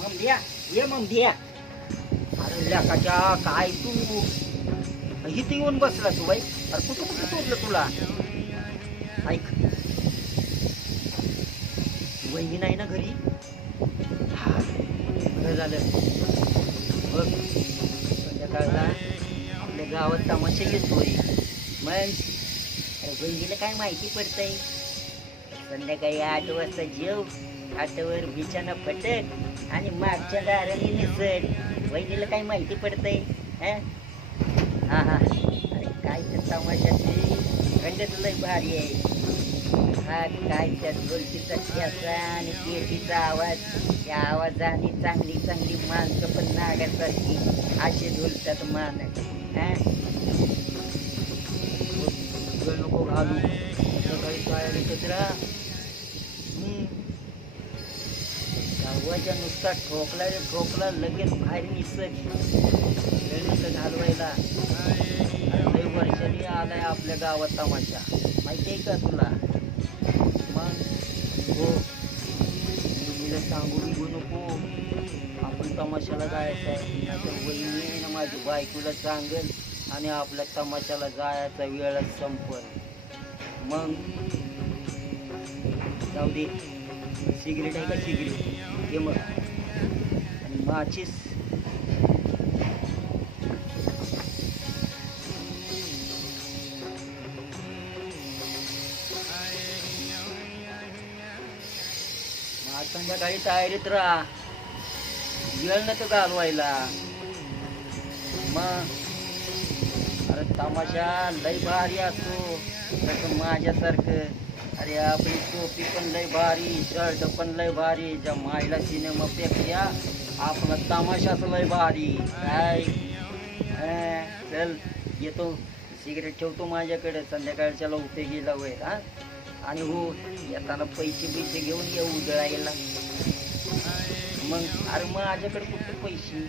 मग ये मग द्या अरे लेकाच्या काय तू? इथे येऊन बसला तू बाई अरे कुठं कुठं सोडलं तुला? ऐक. वहिनी नाही ना घरी? हा बरं झालं. बघ संध्याकाळला आपल्या गावात तमाशा येतोय. मग अरे बहिणीला काय माहिती पडतंय? संध्याकाळी आठ वाजता जेव. हातावर बिछाना फटक आणि मागच्या दाराने निसट वहिनीला काय माहिती पडतंय? हा? हा हा. अरे काय तर तमाशाची खंडच लय भारी आहे. हा काय त्यात ढोलकीचा ठ्यासा आणि पेटीचा आवाज. त्या आवाजाने चांगली चांगली माणसं पण नागासारखी असे ढोलतात मान हा? नको घालू. सकाळी काय कचरा गावाच्या नुसता ठोकला रे ठोकला लगेच बाहेर निसत घालवायला. काही वर्षांनी आलाय आपल्या गावात तमाशा. माहिती आहे का तुला? मग हो तिला सांगू बिगू नको. आपण तमाशाला जायचं तर वही वहिनी आहे ना माझी बायकोला सांगेल आणि आपल्या तमाशाला जायचा वेळच संपल मग जाऊ दे. सिगरेट आहे का सिगरेट? हे मग. आणि माचीस. आज संध्याकाळी तयारीत राहा. वेळ नको घालवायला. मग. अरे तमाशा लय भारी असतो. तसं माझ्यासारखं. अरे आपली टोपी पण लय भारी शर्ट पण लय भारी. ज्या मायला सिनेमापेक्षा आपला तमाशाच लय भारी. काय? चल येतो. सिगरेट ठेवतो माझ्याकडे. संध्याकाळच्या लवते गेला वय हा? आणि हो येताना पैसे पैसे घेऊन ये उजळायला मग अरे माझ्याकडे कुठे पैसे?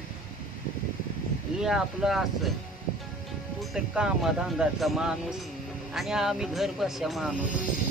हे आपलं असं. तू तर कामाधंदाचा माणूस आणि आम्ही घर बसा माणूस.